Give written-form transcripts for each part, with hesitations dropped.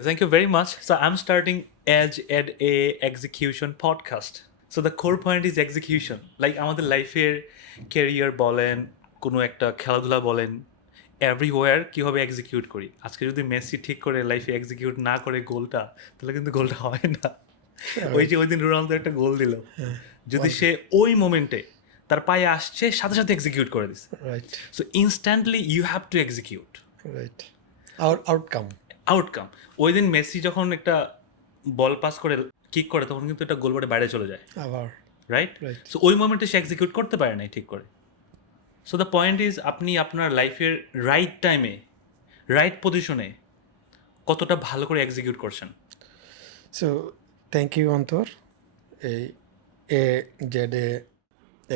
Thank you very much. So I'm starting Edge Ed A Execution podcast. So the core point is execution. Like আমাদের লাইফের career বলেন, কোনো একটা খেলাধুলা বলেন, এভরিওয়্যার কীভাবে এক্সিকিউট করি। আজকে যদি মেসি ঠিক করে লাইফে এক্সিকিউট না করে গোলটা, তাহলে কিন্তু গোলটা হয় না। ওই যে ওই দিন রোনালদো একটা গোল দিল, যদি সে ওই মোমেন্টে তার পায়ে আসছে সাথে সাথে এক্সিকিউট করে দিচ্ছে। Right, so instantly you have to execute right. Outcome. Outcome. ওই দিন মেসি যখন একটা বল পাস করে কিক করে তখন কিন্তু এটা গোল বাইরে চলে যায়, Our রাইট? right. সো ওই মোমেন্টে সে এক্সিকিউট করতে পারে নাই ঠিক করে। সো দ্য পয়েন্ট ইজ আপনি আপনার লাইফের রাইট টাইমে রাইট পজিশনে কতটা ভালো করে এক্সিকিউট করছেন। So thank you, Antor. A জেডে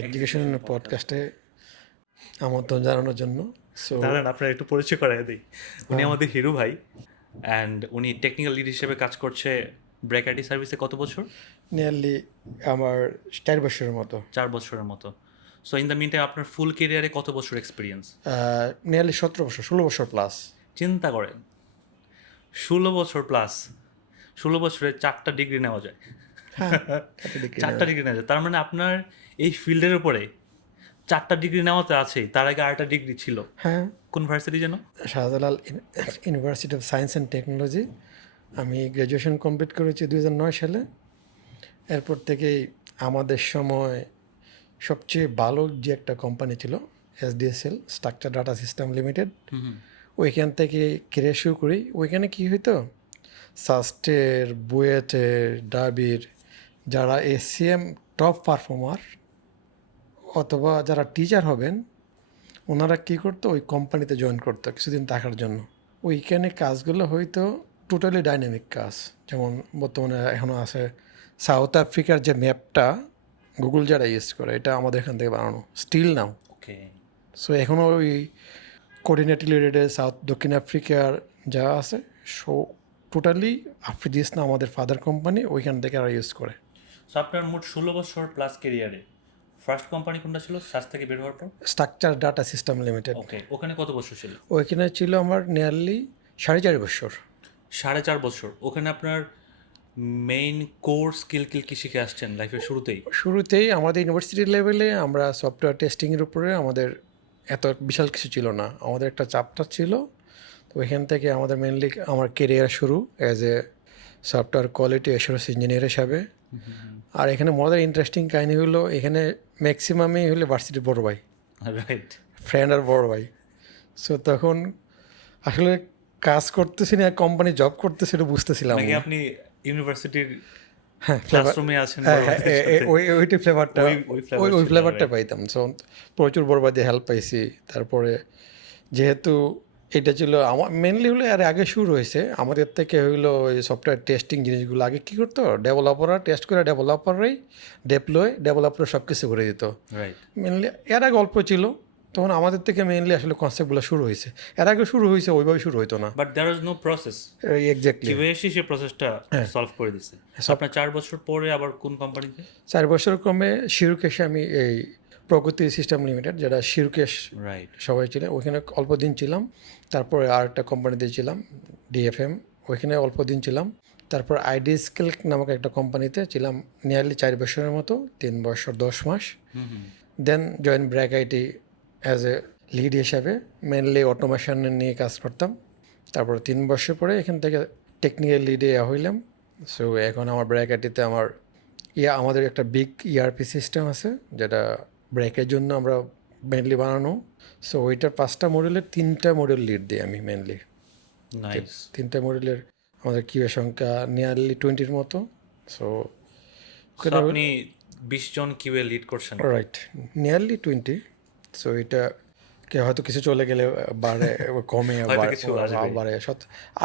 এডুকেশন পডকাস্টে আমন্ত্রণ জানানোর জন্য। সো দাঁড়ান আপনার একটু পরিচয় করাই দিই। উনি আমাদের হিরু ভাই, অ্যান্ড উনি টেকনিক্যাল লিড হিসেবে কাজ করছে ব্রেক আইটি সার্ভিসে। কত বছর? নিয়ারলি আমার 4 বছরের মতো। 4 বছরের মতো। So in the meantime আপনার ফুল কেরিয়ারে কত বছর এক্সপিরিয়েন্স? নিয়ারলি 17 বছর, 16 বছর প্লাস। চিন্তা করেন 16 বছর প্লাস, 16 বছরে 4টা ডিগ্রি নেওয়া যায়। 4টা ডিগ্রি নেওয়া যায়, তার মানে আপনার এই ফিল্ডের উপরে 4টা ডিগ্রি নেওয়াতে আছেই। তার আগে 8টা ডিগ্রি ছিল। হ্যাঁ, কোন ভার্সিটি যেন? Shahjalal university of science and technology. আমি গ্র্যাজুয়েশন কমপ্লিট করেছি 2009 সালে। এরপর থেকেই আমাদের সময় সবচেয়ে ভালো যে একটা কোম্পানি ছিল এসডিএসএল, স্ট্রাকচার ডাটা সিস্টেম লিমিটেড, ওইখান থেকে কেরিয়ার শুরু করি। ওইখানে কী হইতো, সাস্টের, বুয়েটের, ডাবির যারা এসিএম টপ পারফর্মার অথবা যারা টিচার হবেন, ওনারা কী করতো, ওই কোম্পানিতে জয়েন করতো কিছুদিন থাকার জন্য। ওইখানে কাজগুলো হয়তো টোটালি ডাইনামিক কাজ, যেমন বর্তমানে এখনও আছে সাউথ আফ্রিকার যে ম্যাপটা গুগল যারা ইউজ করে, এটা আমাদের এখান থেকে বানানো স্টিল নাও। ওকে। সো এখনও ওই কোঅর্ডিনেটেড রিলেটেড দক্ষিণ আফ্রিকার যা আছে, সো টোটালি আফ্রিদিস না আমাদের ফাদার কোম্পানি, ওইখান থেকে আর ইউজ করে। সো আপনার মোট 16 বছর প্লাস কেরিয়ারে ফার্স্ট কোম্পানি কোনটা ছিল শ্বাস থেকে বের হওয়ার পর? Structure data system limited. Okay, ওখানে কত বছর ছিল? ওইখানে ছিল আমার নিয়ারলি 4.5 বছর। 4.5 বছর। ওখানে আপনার মেইন কোর স্কিল কি শিখে আসছেন লাইফের শুরুতেই? শুরুতেই আমাদের ইউনিভার্সিটি লেভেলে আমরা সফটওয়্যার টেস্টিংয়ের উপরে আমাদের এত বিশাল কিছু ছিল না, আমাদের একটা চ্যাপ্টার ছিল। তো ওইখান থেকে আমাদের মেনলি আমার কেরিয়ার শুরু as a software quality assurance engineer হিসাবে। আর এখানে মজার ইন্টারেস্টিং কাহিনী হলো, এখানে ম্যাক্সিমামই হলো ভার্সিটির বড় ভাই, রাইট। ফ্রেন্ড আর বড় ভাই। সো তখন আসলে কাজ করতেছি না, কোম্পানি জব করতেছিল বুঝতেছিলাম নাকি না। আপনি ইউনিভার্সিটির হ্যাঁ, ক্লাসরুমে আছেন হ্যাঁ, বড় ভাইদের সাথে? ওইটি ফ্লেভারটা, ওই flavor ওই ছিল, ফ্লেভারটা right. পাইতাম। সো প্রচুর বরবাদে হেল্প পাইছি। তারপরে যেহেতু এটা ছিল আমার মেনলি হলো আর আগে শুরু হয়েছে আমাদের থেকে হইলো ওই সফটওয়্যার টেস্টিং জিনিসগুলো আগে কী করতো, ডেভেলপাররা টেস্ট করে, ডেভেলপাররাই ডেভেলপার সব কিছু করে দিত রাইট। মেনলি। এর আগে অল্প ছিল, তখন আমাদের থেকে মেনলি আসলে কনসেপ্টগুলো শুরু হয়েছে। এর আগে শুরু হয়েছে, ওইভাবে শুরু হইতো না। But there is no process. Exactly কিভাবে এসে সে প্রসেসটা সলভ করে দিছে। আপনার 4 বছর পরে আবার কোন কোম্পানিতে? 4 বছর ক্রমে শিরুকেশে আমি এই প্রগতি সিস্টেম লিমিটেড, যেটা শিরুকেশ রাইট। সবাই ছিলেন, ওইখানে অল্প দিন ছিলাম। তারপরে আর একটা কোম্পানিতে ছিলাম ডিএফএম, ওইখানে অল্প দিন ছিলাম। তারপর আইডি স্কেল নামক একটা কোম্পানিতে ছিলাম নিয়ারলি 4 বছরের মতো, 3 বছর 10 মাস। Then join BRAC IT as a lead হিসাবে, মেনলি অটোমেশন নিয়ে কাজ করতাম। তারপর 3 বছর পরে এখান থেকে টেকনিক্যাল লিডে হইলাম। সো এখন আমার ব্র্যাক আইটিতে আমাদের একটা বিগ ইআরপি সিস্টেম আছে, যেটা ব্র্যাকের জন্য আমরা মেনলি বানানো। সো ওইটার 5টা মডেলের 3টা মডেল লিড দিই আমি মেনলি। নাইস। 3টা মডেলের আমাদের কিউ সংখ্যা নিয়ারলি 20-র মতো। সো আপনি 20 জন কিউএ লিড করছেন? Right, nearly 20। সো এটা হয়তো কিছু চলে গেলে বাড়ে, কমে, হয়তো কিছু আসবে। বাড়ে।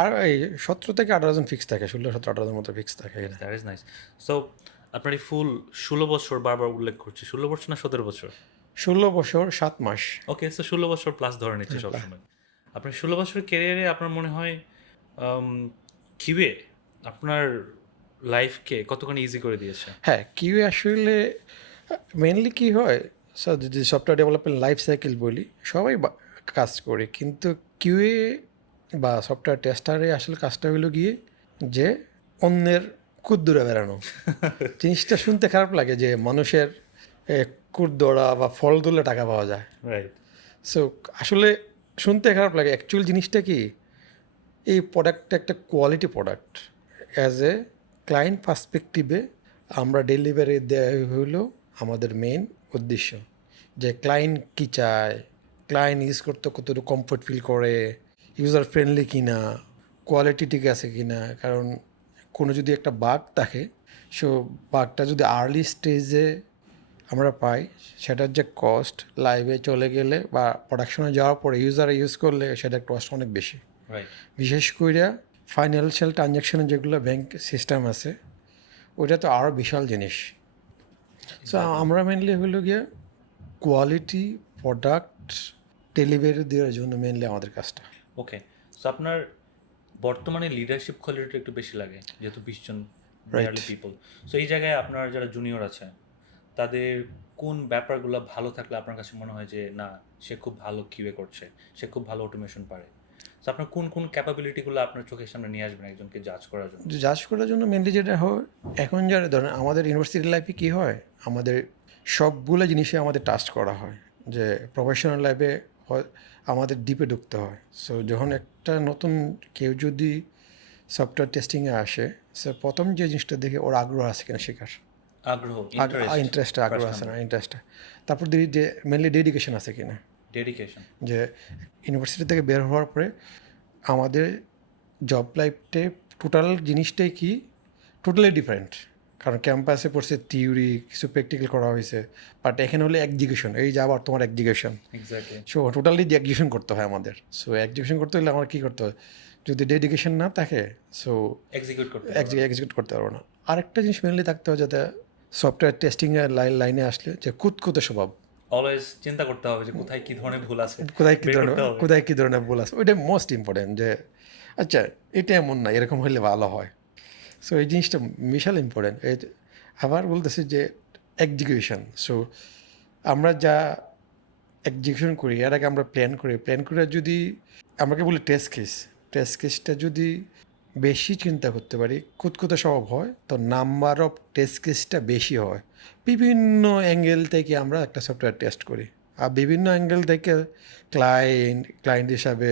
আর এই 17 থেকে 18 জন ফিক্স থাকে, 16-17-18 জন মতো ফিক্স থাকে। That is nice. সো আপনার এই ফুল 16 বছর বারবার উল্লেখ করছি, 16 বছর না 17 বছর? 16 বছর 7 মাস। ওকে, সো 16 বছর প্লাস ধরে নিচ্ছি সবসময়। আপনার 16 বছর ক্যারিয়ারে আপনার মনে হয় কিউএ আপনার লাইফকে কতখানি ইজি করে দিয়েছে? হ্যাঁ, কিউএ আসলে মেনলি কী হয়, যদি সফটওয়্যার ডেভেলপমেন্ট লাইফ সাইকেল বলি, সবাই কাজ করে, কিন্তু কিউএ বা সফটওয়্যার টেস্টারে আসলে কাজটা হলো গিয়ে যে অন্যের কুদ দূরে বেড়ানো। জিনিসটা শুনতে খারাপ লাগে যে মানুষের কুদ দৌড়া বা ফল তুললে টাকা পাওয়া যায়। রাইট। সো আসলে শুনতে খারাপ লাগে, অ্যাকচুয়াল জিনিসটা কি, এই প্রোডাক্টটা একটা quality product. As a client পার্সপেক্টিভে আমরা ডেলিভারি দেওয়া হইলো আমাদের মেইন উদ্দেশ্য, যে ক্লায়েন্ট কী চায়, ক্লায়েন্ট ইউজ করতে কতটুকু কমফোর্ট ফিল করে, ইউজার ফ্রেন্ডলি কিনা, কোয়ালিটি ঠিক আছে কিনা। কারণ কোনো যদি একটা বাগ থাকে, সো বাগটা যদি আর্লি স্টেজে আমরা পাই, সেটার যে কস্ট লাইভে চলে গেলে বা প্রোডাকশনে যাওয়ার পরে ইউজারে ইউজ করলে সেটার কস্ট অনেক বেশি। রাইট। বিশেষ করে ফাইন্যান্সিয়াল ট্রানজ্যাকশনে যেগুলো ব্যাংক সিস্টেম আছে, ওইটা তো আরও বিশাল জিনিস। সো আমরা মেনলি হলো গিয়ে কোয়ালিটি প্রোডাক্ট ডেলিভারি দেওয়ার জন্য মেনলি আমাদের কাজটা। ওকে, সো আপনার বর্তমানে লিডারশিপ কোয়ালিটি একটু বেশি লাগে, যেহেতু 20 জন Right. পিপল। সো এই জায়গায় আপনার যারা জুনিয়র আছে তাদের কোন ব্যাপারগুলো ভালো থাকলে আপনার কাছে মনে হয় যে না, সে খুব ভালো কিউএ করছে, সে খুব ভালো অটোমেশন পারে? সো আপনার কোন কোন ক্যাপাবিলিটিগুলো আপনার চোখের সামনে নিয়ে আসবেন একজনকে জাজ করার জন্য? জাজ করার জন্য মেনলি যেটা হয়, এখন যারা ধরেন আমাদের ইউনিভার্সিটি লাইফে কী হয়, আমাদের সবগুলো জিনিসে আমাদের টাস্ট করা হয়, যে প্রফেশনাল লাইফে আমাদের ডিপে ঢুকতে হয়। সো যখন একটা নতুন কেউ যদি সফটওয়্যার টেস্টিংয়ে আসে, সে প্রথম যে জিনিসটা দেখে ওর আগ্রহ আছে কিনা শেখার, আগ্রহ, ইন্টারেস্ট, ইন্টারেস্টটা, আগ্রহ আছে না ইন্টারেস্টটা, তারপর দেখি যে মেনলি ডেডিকেশন আছে কিনা। ডেডিকেশন। যে ইউনিভার্সিটি থেকে বের হওয়ার পরে আমাদের জব লাইফটে টোটাল জিনিসটাই কি টোটালি ডিফারেন্ট। কারণ ক্যাম্পাসে পড়ছে থিওরি, কিছু প্র্যাকটিক্যাল করা হয়েছে, বাট এখানে হলে এক্সিকিউশন, এই যা আবার তোমার execution. Exactly. So totally execution করতে হয় আমাদের। সো এক্সিকিউশন করতে হলে আমার কী করতে হয়, যদি ডেডিকেশন না থাকে সো এক্সিকিউট করতে এক্সিকিউট করতে পারবো না। আরেকটা জিনিস মেনলি থাকতে হয়, যাতে সফটওয়্যার টেস্টিংয়ের লাইনে আসলে যে কুতকুতে স্বভাব, অলওয়েজ চিন্তা করতে হবে যে কোথায় কি ধরনের ভুল আছে, কোথায় কী বের ধরনের করতে হবে। কোথায় কী ধরনের ভুল আছে, ওইটাই মোস্ট ইম্পর্টেন্ট। যে আচ্ছা, এটা এমন না, এরকম হলে ভালো হয়। সো এই জিনিসটা বিশাল ইম্পর্টেন্ট। এই আবার বলতেছি যে এক্সিকিউশন। সো আমরা যা এক্সিকিউশন করি এর আগে আমরা প্ল্যান করে যদি আমাকে বলি টেস্ট কেসটা যদি বেশি চিন্তা করতে পারি, কুতকুতে স্বভাব হয়, তো নাম্বার অফ টেস্ট কেসটা বেশি হয়। বিভিন্ন অ্যাঙ্গেল থেকে আমরা একটা সফটওয়্যার টেস্ট করি, আর বিভিন্ন অ্যাঙ্গেল থেকে ক্লায়েন্ট হিসাবে,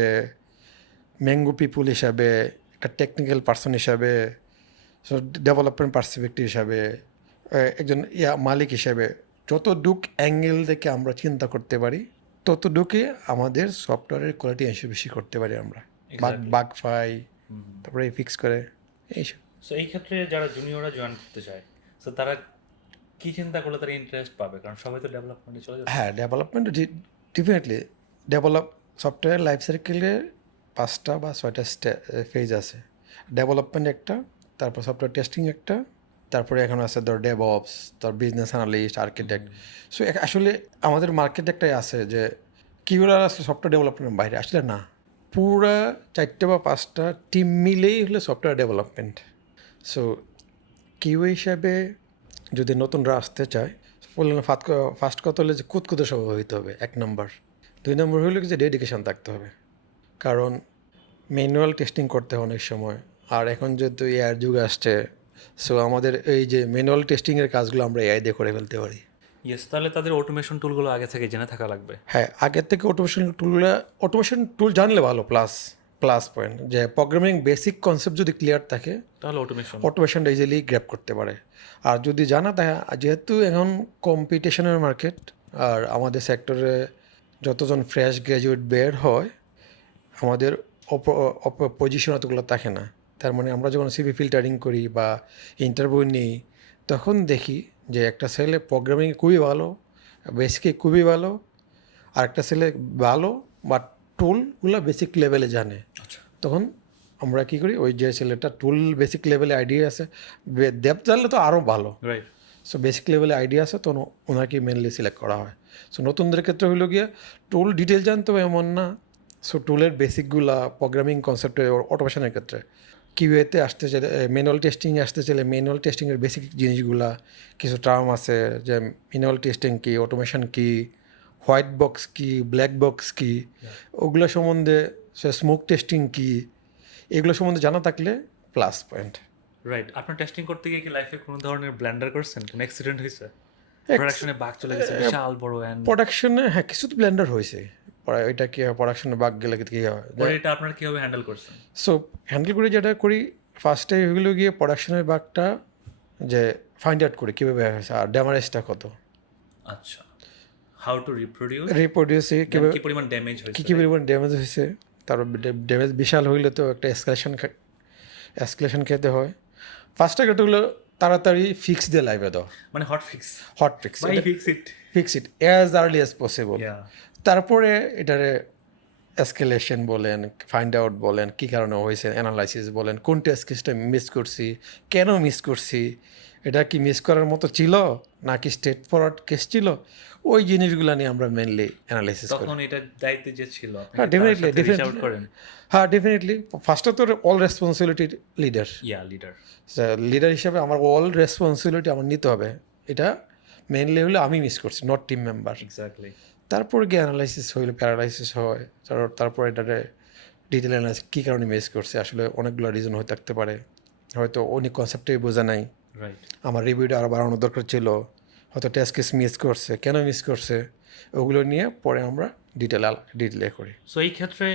ম্যাঙ্গো পিপুল হিসাবে, একটা টেকনিক্যাল পার্সন হিসাবে, সো ডেভেলপমেন্ট পার্সপেক্টিভ হিসাবে, একজন মালিক হিসাবে, যতটুক অ্যাঙ্গেল থেকে আমরা চিন্তা করতে পারি ততটুকুই আমাদের সফটওয়্যারের কোয়ালিটি এনশিওর বেশি করতে পারি আমরা। Exactly. বাগ পাই, তারপরে ফিক্স করে এইসব। সো এই ক্ষেত্রে যারা জুনিয়ররা জয়েন করতে চায়, সো তারা কি চিন্তা করলে তারা ইন্টারেস্ট পাবে? কারণ সবাই তো ডেভেলপমেন্টে চলে যাচ্ছে। হ্যাঁ, ডেভেলপমেন্ট ডেফিনেটলি সফটওয়্যার লাইফ সাইকেলের 5টা বা 6টা ফেজ আছে। ডেভেলপমেন্ট একটা, তারপর সফটওয়্যার টেস্টিং একটা, তারপরে এখন আছে ধর ডেভঅপস, তার বিজনেস অ্যানালিস্ট, আর্কিটেক্ট। সো আসলে আমাদের মার্কেট একটাই আছে যে কিউরা আসলে সফটওয়্যার ডেভেলপমেন্টের বাইরে, আসলে না, পুরা 4টে বা 5টা টিম মিলেই হলে সফটওয়্যার ডেভেলপমেন্ট। সো কিউ হিসাবে যদি নতুনরা আসতে চায়, বললেন ফার্স্ট কথা হলে যে কুতকুতে স্বভাব হইতে হবে 1 নম্বর। 2 নম্বর হলো কি যে ডেডিকেশন থাকতে হবে, কারণ ম্যানুয়াল টেস্টিং করতে হয় অনেক সময়। আর এখন যেহেতু এআইয়ের যুগ আসছে, সো আমাদের এই যে ম্যানুয়াল টেস্টিংয়ের কাজগুলো আমরা এআই দিয়ে করে ফেলতে পারি। ইয়েস, তাহলে তাদের অটোমেশন টুলগুলো আগে থেকে জেনে থাকা লাগবে। হ্যাঁ, আগের থেকে অটোমেশন টুল জানলে ভালো, প্লাস পয়েন্ট যে প্রোগ্রামিং বেসিক কনসেপ্ট যদি ক্লিয়ার থাকে, তাহলে অটোমেশন। অটোমেশনটা ইজিলি গ্র্যাব করতে পারে। আর যদি জানা থাকে, যেহেতু এখন কম্পিটিশনের মার্কেট, আর আমাদের সেক্টরে যতজন ফ্রেশ গ্র্যাজুয়েট বের হয়, আমাদের পজিশন অতগুলো থাকে না। তার মানে আমরা যখন সিভি ফিল্টারিং করি বা ইন্টারভিউ নিই, তখন দেখি যে একটা ছেলে প্রোগ্রামিং খুবই ভালো, বেসিকে খুবই ভালো, আর একটা ছেলে ভালো বা টুলগুলো বেসিক লেভেলে জানে। আচ্ছা। তখন আমরা কী করি, ওই যে ছেলেটা টুল বেসিক লেভেলে আইডিয়া আছে, ডেপথ জানলে তো আরও ভালো। রাইট। সো বেসিক লেভেলে আইডিয়া আছে, তখন ওনাকে মেনলি সিলেক্ট করা হয়। সো নতুনদের ক্ষেত্রে হইলো গিয়ে টুল ডিটেল জানতে হবে এমন না, সো টুলের বেসিকগুলা প্রোগ্রামিং কনসেপ্টে অটোমেশনের ক্ষেত্রে কিউএতে আসতে চাইলে, ম্যানুয়াল টেস্টিংয়ে আসতে চাইলে ম্যানুয়াল টেস্টিংয়ের বেসিক জিনিসগুলা, কিছু টার্ম আছে যে ম্যানুয়াল টেস্টিং কী, অটোমেশন কী, হোয়াইট বক্স কী, ব্ল্যাক বক্স কী, ওগুলো সম্বন্ধে সে স্মোক টেস্টিং কী, এগুলো সম্বন্ধে জানা থাকলে প্লাস পয়েন্ট। রাইট। আপনার টেস্টিং করতে গিয়ে কি লাইফে কোনো ধরনের ব্ল্যান্ডার করছেন, কোনো অ্যাক্সিডেন্ট হয়েছে, প্রোডাকশনে বাগ চলে গেছে বিশাল বড় অ্যান্ড প্রোডাকশনে হ্যাঁ কিছু তো ব্লেন্ডার হয়েছে, এটা কি হয় প্রোডাকশনে বাগ গেলে কী হয়। পরে এটা আপনার কিভাবে হ্যান্ডেল করছেন? সো হ্যান্ডেল করে যেটা করি ফার্স্টে এগুলো গিয়ে প্রোডাকশনের বাগটা যে ফাইন্ড আউট করি কীভাবে হয়েছে আর ড্যামারেজটা কত, আচ্ছা, হাউ টু রিপ্রোডিউস, রিপ্রোডিউসে কীভাবে কি পরিমাণ ড্যামেজ হয়েছে। কী কী পরিমাণ ড্যামেজ হয়েছে, তারপর ড্যামেজ বিশাল হইলে তো একটা এসকেলেশন খেতে হয়। ফার্স্ট টার্গেট হলো তাড়াতাড়ি ফিক্স দিয়ে লাইভে দাও, মানে hot fix, hot fix, by fix it. Fix it as early as possible. Yeah, তারপরে এটারে এসকেলেশন বলেন, ফাইন্ড আউট বলেন, কী কারণে হয়েছে, অ্যানালাইসিস বলেন, কোন টেস্ট কেসটা মিস করছি, কেন মিস করছি, এটা কি মিস করার মতো ছিল নাকি স্টেট ফরওয়ার্ড কেস ছিল, ওই জিনিসগুলো নিয়ে আমরা মেনলি অ্যানালাইসিস করি। তখন এটা দায়িত্বে যে ছিল আপনি হ্যাঁ কি তার ডেফিনেটলি সাথে reach out করেন? হ্যাঁ ডেফিনেটলি ফার্স্টে তো অল রেসপন্সিবিলিটি লিডার, ইয়া, লিডার। লিডার হিসাবে আমার অল রেসপন্সিবিলিটি আমার নিতে হবে, এটা মেনলি হলো আমি মিস করছি, নট টিম মেম্বার। এক্স্যাক্টলি। তারপর গিয়ে অ্যানালাইসিস হইলে প্যারালাইসিস হয়, তারপর এটারে ডিটেল অ্যানালাইসিস কী কারণে মিস করছে, আসলে অনেকগুলো রিজন হয়ে থাকতে পারে, হয়তো অনেক কনসেপ্টেই বোঝা নাই, রাইট। আমার রিভিউটা আরও বাড়ানো দরকার ছিল, হয়তো টেস্ট কেস মিস করছে, কেন মিস করছে, ওগুলো নিয়ে পরে আমরা ডিটেলে করি। সো এই ক্ষেত্রে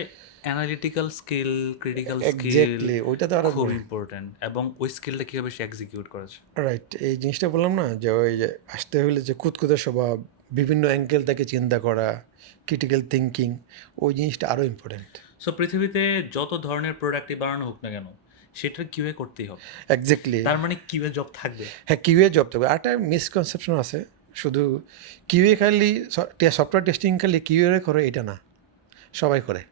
analytical skill, critical skill exactly ওইটা তো আরও খুব ইম্পর্টেন্ট, এবং ওই স্কিলটা কীভাবে সে এক্সিকিউট করেছে। রাইট। এই জিনিসটা বললাম না যে ওই যে আসতে হলে যে খুঁতখুঁতে স্বভাব, বিভিন্ন অ্যাঙ্গেল থেকে চিন্তা করা, ক্রিটিক্যাল থিঙ্কিং, ওই জিনিসটা আরও ইম্পর্টেন্ট। সো পৃথিবীতে যত ধরনের প্রোডাক্টই বানানো হোক না কেন, সেটা কিউএ করতেই হবে। এক্স্যাক্টলি। তার মানে কিউএ জব থাকবে। হ্যাঁ কিউএ জব থাকবে। আর একটা মিসকনসেপশন আছে, শুধু কিউএ খালি সফটওয়্যার টেস্টিং খালি কিউএ করে এটা না, সবাই করে।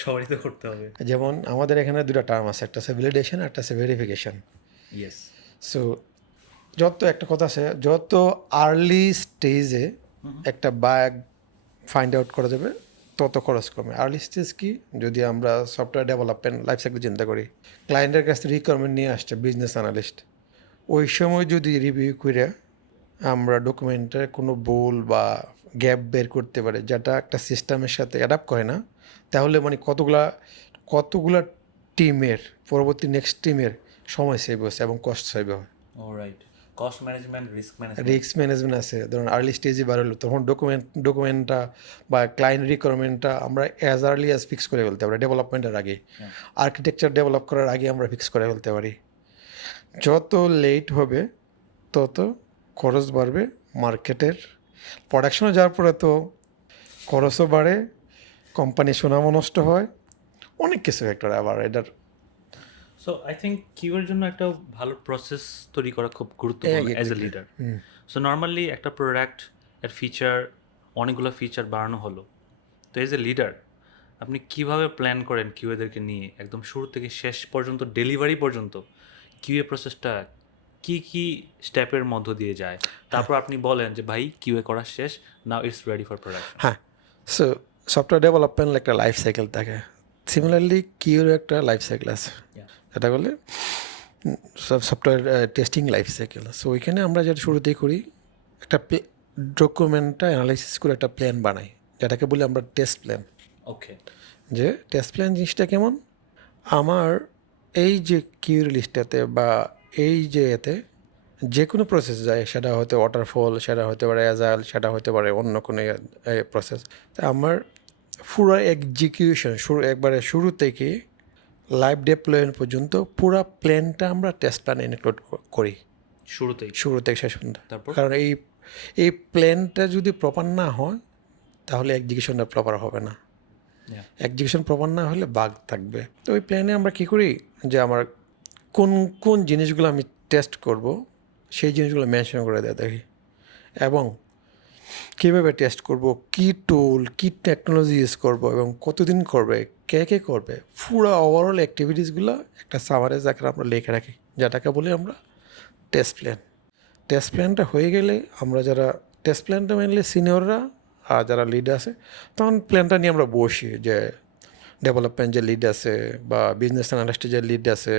সবারই তো করতে হবে। যেমন আমাদের এখানে দুটো টার্ম আছে, একটা আছে ভ্যালিডেশন, একটা আছে ভেরিফিকেশন। ইয়েস। সো যত একটা কথা আছে, যত আর্লি স্টেজে একটা বাগ ফাইন্ড আউট করা যাবে তত খরচ কমে। আর্লি স্টেজ কি, যদি আমরা সফটওয়্যার ডেভেলপমেন্ট লাইফ সাইকেল চিন্তা করি, ক্লায়েন্টের কাছ থেকে রিকোয়ারমেন্ট নিয়ে আসছে বিজনেস অ্যানালিস্ট, ওই সময় যদি রিভিউ করে আমরা ডকুমেন্টের কোনো ভুল বা গ্যাপ বের করতে পারি যেটা একটা সিস্টেমের সাথে অ্যাডাপ্ট করে না, তাহলে মানে কতগুলা টিমের পরবর্তী নেক্সট টিমের সময় সেভ হচ্ছে এবং কস্ট সেভ হয়। Right. Cost management, risk risk management আছে, ধরুন আর্লি স্টেজে বার হলো তখন ডকুমেন্টটা বা ক্লায়েন্ট রিকোয়ারমেন্টটা আমরা অ্যাজ আর্লি অ্যাজ ফিক্স করে ফেলতে পারি, ডেভেলপমেন্টের আগে, আর্কিটেকচার ডেভেলপ করার আগে আমরা ফিক্স করে ফেলতে পারি। যত লেট হবে তত খরচ বাড়বে মার্কেটের, প্রোডাকশনে যাওয়ার পরে তো খরচও বাড়ে, কোম্পানির সুনামও নষ্ট হয়, অনেক কিছু ফ্যাক্টর আবার এটার। সো আই থিঙ্ক কিউএর জন্য একটা ভালো প্রসেস তৈরি করা খুব গুরুত্বপূর্ণ as a leader. So normally একটা প্রোডাক্ট এর ফিচার, অনেকগুলো ফিচার বাড়ানো হলো, তো এজ এ লিডার আপনি কিভাবে প্ল্যান করেন কিউএদেরকে নিয়ে একদম শুরু থেকে শেষ পর্যন্ত, ডেলিভারি পর্যন্ত কিউএ প্রসেসটা কি কি স্টেপের মধ্য দিয়ে যায়, তারপর আপনি বলেন যে ভাই কিউএ করা শেষ, now it's ready for production. হ্যাঁ, সো সফটওয়্যার ডেভেলপমেন্ট একটা লাইফ সাইকেল থাকে, সিমিলারলি কিউর একটা লাইফ সাইকেল আছে, এটা বলে software testing life cycle. So ওইখানে আমরা যেটা শুরুতেই করি, একটা ডকুমেন্টটা অ্যানালাইসিস করে একটা প্ল্যান বানাই, যেটাকে বলি আমরা টেস্ট প্ল্যান। ওকে। যে টেস্ট প্ল্যান জিনিসটা কেমন, আমার এই যে কিউর লিস্টটাতে বা এই যে এতে যে কোনো প্রসেস যায়, সেটা হতে ওয়াটারফল, সেটা হতে পারে অ্যাজাইল, সেটা হতে পারে অন্য কোনো প্রসেস, তা আমার পুরো এক্সিকিউশন একবারে শুরু থেকে লাইভ ডেপ্লয়মেন্ট পর্যন্ত পুরো প্ল্যানটা আমরা টেস্ট প্ল্যানে ইনক্লুড করি শুরু থেকে শেষ পর্যন্ত। কারণ এই প্ল্যানটা যদি প্রপার না হয় তাহলে এক্সিকিউশনটা প্রপার হবে না, এক্সিকিউশন প্রপার না হলে বাগ থাকবে। তো ওই প্ল্যানে আমরা কী করি যে আমার কোন কোন জিনিসগুলো আমি টেস্ট করব সেই জিনিসগুলো মেনশন করে দেওয়া দেখি, এবং কীভাবে টেস্ট করব, কী টুল কী টেকনোলজি ইউজ করব এবং কতদিন করবে, কে করবে, পুরো ওভারঅল অ্যাক্টিভিটিসগুলো একটা সামারাইজ আকারে আমরা লিখে রাখি, যেটাকে বলি আমরা টেস্ট প্ল্যান। টেস্ট প্ল্যানটা হয়ে গেলে আমরা যারা টেস্ট প্ল্যানটা মেনলি সিনিয়ররা আর যারা লিড আছে, তখন প্ল্যানটা নিয়ে আমরা বসি, যে ডেভেলপমেন্ট যে লিড আছে বা বিজনেস অ্যানালিস্টের যে লিড আছে,